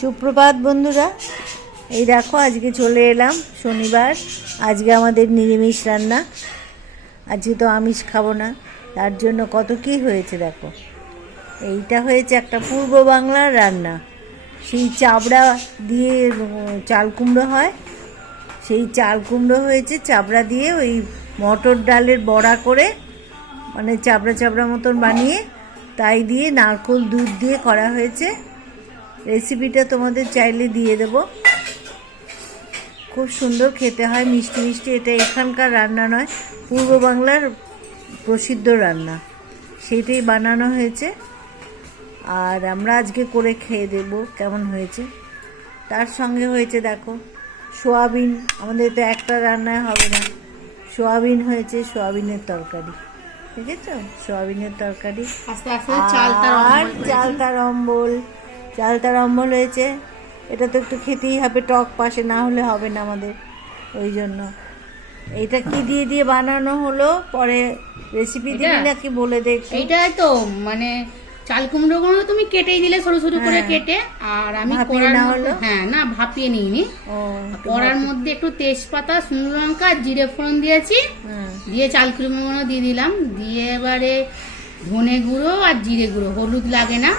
সুপ্রভাত, বন্ধুরা। এই দেখো, আজকে চলে এলাম শনিবার। আজকে আমাদের নিরামিষ রান্না। আজকে তো আমিষ খাব না। তার জন্য কত কি হয়েছে দেখো। এইটা হয়েছে একটা পূর্ব বাংলার রান্না। সেই চাবড়া দিয়ে চাল কুমড়ো হয়। সেই চাল কুমড়ো হয়েছে, চাবড়া দিয়ে ওই মটর ডালের বড়া করে মানে চাবড়া চাবড়া মতন বানিয়ে, তাই দিয়ে নারকোল দুধ দিয়ে করা হয়েছে। রেসিপিটা তোমাদের চাইলে দিয়ে দেব। খুব সুন্দর খেতে হয় মিষ্টি মিষ্টি। এটা এখানকার রান্না নয় পূর্ব বাংলার প্রসিদ্ধ রান্না। সেইটাই বানানো হয়েছে। আর আমরা আজকে করে খেয়ে দেব কেমন হয়েছে। তার সঙ্গে হয়েছে দেখো সোয়াবিন। আমাদের তো একটা রান্নায় হবে না। সোয়াবিন হয়েছে সোয়াবিনের তরকারি। ঠিক আছে সোয়াবিনের তরকারি। আর চালতার অম্বল চালতার অম্বল হয়েছে। এটা তো একটু খেতেই হবে টক পাশে না হলে হবে না আমাদের। ওই জন্য। এইটা কি দিয়ে দিয়ে বানানো হলো? পরে রেসিপি দিবি এটা? নাকি বলে দেখ। এইটাই তো মানে চাল কুমড়ো গুলো তুমি কেটেই দিলে সরু সরু করে হ্যাঁ। কেটে। আর আমি কড়ার না মধ্যে হলো? হ্যাঁ না ভাপিয়ে নিইনি। ও কড়ার মধ্যে একটু তেজপাতা শুকনো লঙ্কা আর জিরে ফোড়ন দিয়েছি। দিয়ে চাল কুমড়ো দিয়ে দিলাম। দিয়ে এবারে ধনে গুঁড়ো আর জিরে গুঁড়ো। হলুদ লাগে না।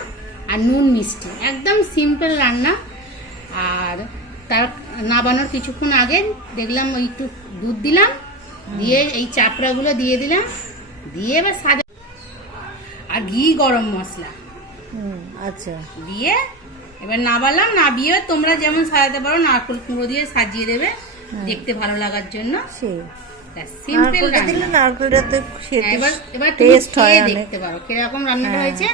আর নুন মিষ্টি। একদম সিম্পল রান্না। আর তার নাবানোর কিছুক্ষণ আগে দেখলাম ওই একটু দুধ দিলাম দিয়ে এই চাপড়াগুলো দিয়ে দিলাম দিয়ে এবার সাজা আর ঘি গরম মশলা। আচ্ছা। দিয়ে এবার নাবালাম নাবিয়ে তোমরা যেমন সাজাতে পারো নারকেল কুমড়ো দিয়ে সাজিয়ে দেবে। দেখতে ভালো লাগার জন্য। সিম্পল রান্না। হ্যাঁ, এবার এবার তুমি টেস্ট হয় দেখতে পারো কীরকম রান্নাটা হ্যাঁ। হয়েছে।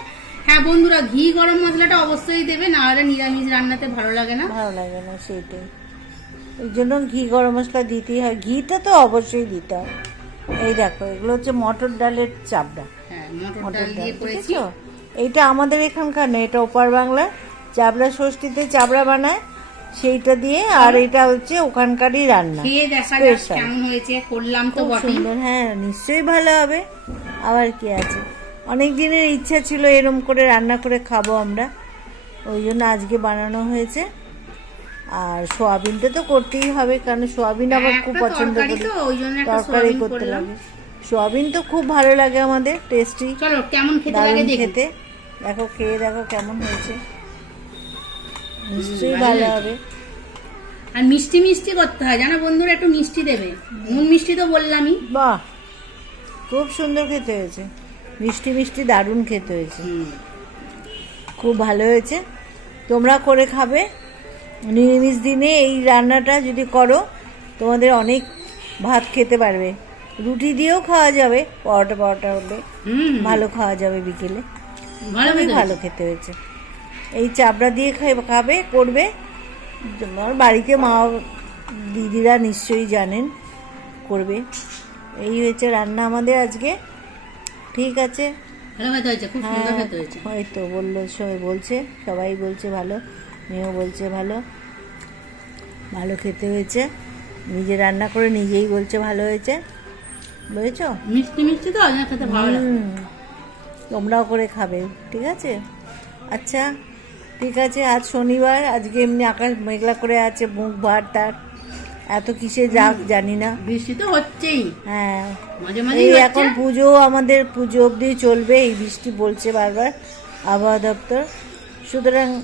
হ্যাঁ বন্ধুরা ঘি গরম মশলাটা অবশ্যই দেবে না হলে নিরামিষ রান্নাতে ভালো লাগে না। ভালো লাগে না সেইটাই। ওই জন্য ঘি গরম মশলা দিতেই হয়। ঘিটা তো অবশ্যই দিতে হয়। এই দেখো এগুলো হচ্ছে মটর ডালের চাপড়া হ্যাঁ মটর ডাল করেছি। এইটা আমাদের এখানকার না এটা ওপার বাংলা চাবড়া ষষ্ঠীতে চাবড়া বানায় সেইটা দিয়ে আর এটা হচ্ছে ওখানকারই রান্না। খেয়ে দেখা যাক কেমন হয়েছে করলাম তো বটেই। সুন্দর হ্যাঁ নিশ্চয়ই ভালো হবে। আবার কি আছে? অনেক দিনের ইচ্ছা ছিল এরম করে রান্না করে খাব আমরা। ওই জন্য আজকে বানানো হয়েছে। আর সোয়াবিনটা তো করতেই হবে কারণ সোয়াবিন আমার হ্যাঁ, খুব পছন্দ করি। তরকারি করতে লাগে। সোয়াবিন তো খুব ভালো লাগে আমাদের টেস্টি। চলো কেমন খেতে লাগে খেতে। দেখো খেয়ে দেখো কেমন হয়েছে। নিশ্চয়ই ভালো ভালো হবে। আর মিষ্টি মিষ্টি করতে হয় জানো বন্ধুরা একটু মিষ্টি দেবে। নুন মিষ্টি তো বললামই। বাহ খুব সুন্দর খেতে হয়েছে। মিষ্টি মিষ্টি দারুণ খেতে হয়েছে। খুব ভালো হয়েছে। তোমরা করে খাবে। নিরামিষ দিনে এই রান্নাটা যদি করো তোমাদের অনেক ভাত খেতে পারবে। রুটি দিয়েও খাওয়া যাবে পরোটা পরোটা হলে। হুম। ভালো খাওয়া যাবে বিকেলে। খুবই ভালো খেতে হয়েছে। এই চাপড়া দিয়ে খাবে করবে। তোমার বাড়িতে মা দিদিরা নিশ্চয়ই জানেন করবে। এই হয়েছে রান্না আমাদের আজকে। ঠিক আছে? সুন্দর হ্যাঁ হয়তো বলল সবাই বলছে সবাই বলছে ভালো মেয়েও বলছে ভালো ভালো খেতে হয়েছে নিজে রান্না করে নিজেই বলছে ভালো হয়েছে বুঝেছ মিষ্টি মিষ্টি তো খেতে ভালো তোমরাও করে খাবে ঠিক আছে? আচ্ছা ঠিক আছে আজ শনিবার আজকে এমনি আকাশ মেঘলা করে আছে মুখ ভার তার। এত কিসে যাক জানি না। বৃষ্টি তো হচ্ছেই। হ্যাঁ। মাঝে মাঝে এই এখন পুজো আমাদের পুজো অবধি চলবে এই বৃষ্টি বলছে বারবার আবহাওয়া দপ্তর। সুতরাং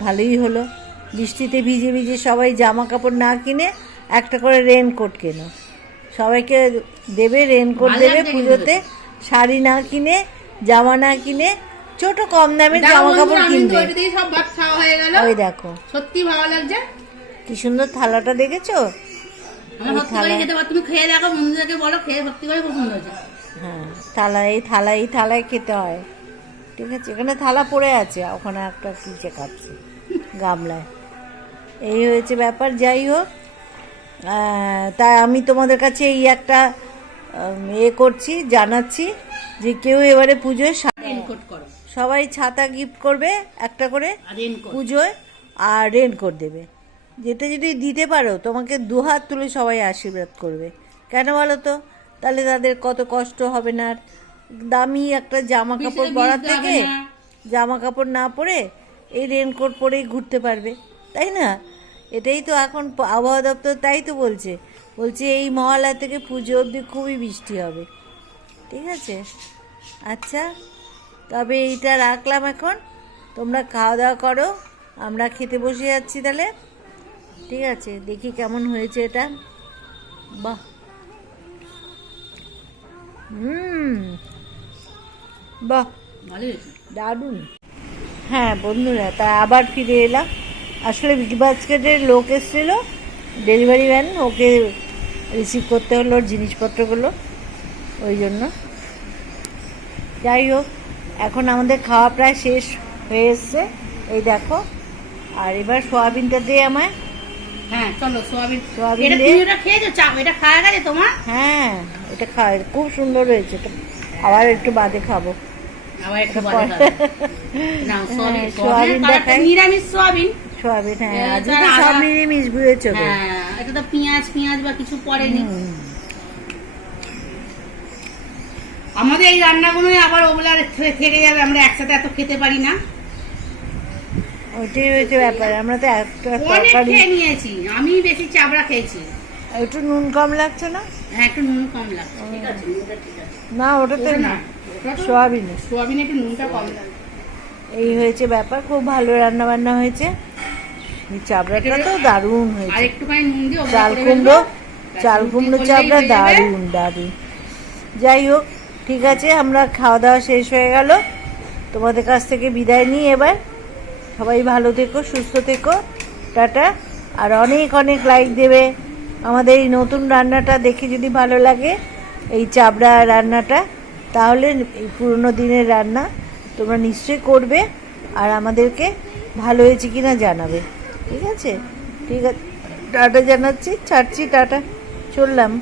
ভালোই হলো। বৃষ্টিতে ভিজে ভিজে সবাই জামা কাপড় না কিনে একটা করে রেনকোট কেনো। সবাইকে দেবে রেনকোট দেবে পুজোতে। শাড়ি না কিনে জামা না কিনে ছোট কম দামের জামা কাপড় কিনবে। ওই দেখো। সত্যি ভালো লাগছে? কি সুন্দর থালাটা দেখেছ? তুমি খেয়ে দেখো বন্ধুদেরকে বলো খেয়ে সত্যি করে খুব সুন্দর হয়েছে। হ্যাঁ থালা এই থালা এই থালায় খেতে হয়। ঠিক আছে এখানে থালা পড়ে আছে ওখানে একটা কিচে খাচ্ছে গামলায়। এই হয়েছে ব্যাপার যাই হোক। তাই আমি তোমাদের কাছে এই একটা এ করছি জানাচ্ছি যে কেউ এবারে পুজোয় সবাই ছাতা গিফট করবে একটা করে পুজোয় আর রেনকোট দেবে। যেটা যদি দিতে পারো তোমাকে দুহাত তুলে সবাই আশীর্বাদ করবে। কেন বলো তো? তাহলে তাদের কত কষ্ট হবে না আর। দামি একটা জামা কাপড় পরার থেকে। জামা কাপড় না পরে এই রেনকোট পরেই ঘুরতে পারবে। তাই না? এটাই তো এখন আবহাওয়া দপ্তর তাই তো বলছে। বলছে এই মহালয়া থেকে পুজো অবধি খুবই বৃষ্টি হবে। ঠিক আছে? আচ্ছা তবে এইটা রাখলাম এখন। তোমরা খাওয়া দাওয়া করো। আমরা খেতে বসে যাচ্ছি তাহলে। ঠিক আছে দেখি কেমন হয়েছে এটা। বাহ। হুম। বাহ ভালো দারুণ। হ্যাঁ বন্ধুরা তা আবার ফিরে এলাম। আসলে বিগ বাস্কেটের লোক এসেছিল ডেলিভারি ভ্যান ওকে রিসিভ করতে হলো ওর জিনিসপত্রগুলো ওই জন্য। যাই হোক এখন আমাদের খাওয়া প্রায় শেষ হয়ে এসছে। এই দেখো আর এবার সোয়াবিনটা দিয়ে আমায়। হ্যাঁ চলো সোয়াবিন সোয়াবিন এটা তুমি ওটা খেয়েছো? চাপ এটা খাওয়া গেছে তোমার? হ্যাঁ এটা খাওয়া খুব সুন্দর হয়েছে এটা। আবার একটু বাদে খাব। আবার একটু বাদে পরে- না সোয়াবিন সোয়াবিনের সোয়াবিনটা কালারটা খাই। নিরামিষ সোয়াবিন। সোয়াবিন হ্যাঁ এটা তো সব আদা- নিরামিষ বুঝেছ হ্যাঁ এটা তো পেঁয়াজ পেঁয়াজ বা কিছু পড়েনি। আমাদের এই রান্নাগুলো আবার ওগুলা থেকে যাবে আমরা একসাথে এত খেতে পারি না। ওইটাই হয়েছে ব্যাপার আমরা তো একটা অনেক তরকারি নিয়েছি আমি বেশি চাবড়া খেয়েছি। একটু নুন কম লাগছে না? হ্যাঁ একটু নুন কম লাগছে। ঠিক আছে নুনটা ঠিক আছে। না ওটাতে ওটা না না তো সোয়াবিনে। সোয়াবিনে একটু নুনটা কম লাগে এই হয়েছে ব্যাপার খুব ভালো রান্না বান্না হয়েছে চাবড়াটা তো দারুণ হয়েছে। চাল কুমড়ো চাল কুমড়ো চাবড়া। দারুণ দারুণ। যাই হোক ঠিক আছে আমরা খাওয়া দাওয়া শেষ হয়ে গেল। তোমাদের কাছ থেকে বিদায় নিই এবার। সবাই ভালো থেকো, সুস্থ থেকো, টাটা। আর অনেক অনেক লাইক দেবে। আমাদের এই নতুন রান্নাটা দেখে যদি ভালো লাগে, এই চাবড়া রান্নাটা, তাহলে এই পুরনো দিনের রান্না তোমরা নিশ্চয়ই করবে আর আমাদেরকে ভালো হয়েছে কি না জানাবে। ঠিক আছে? ঠিক আছে। টাটা জানাচ্ছি। ছাড়ছি, টাটা। চললাম।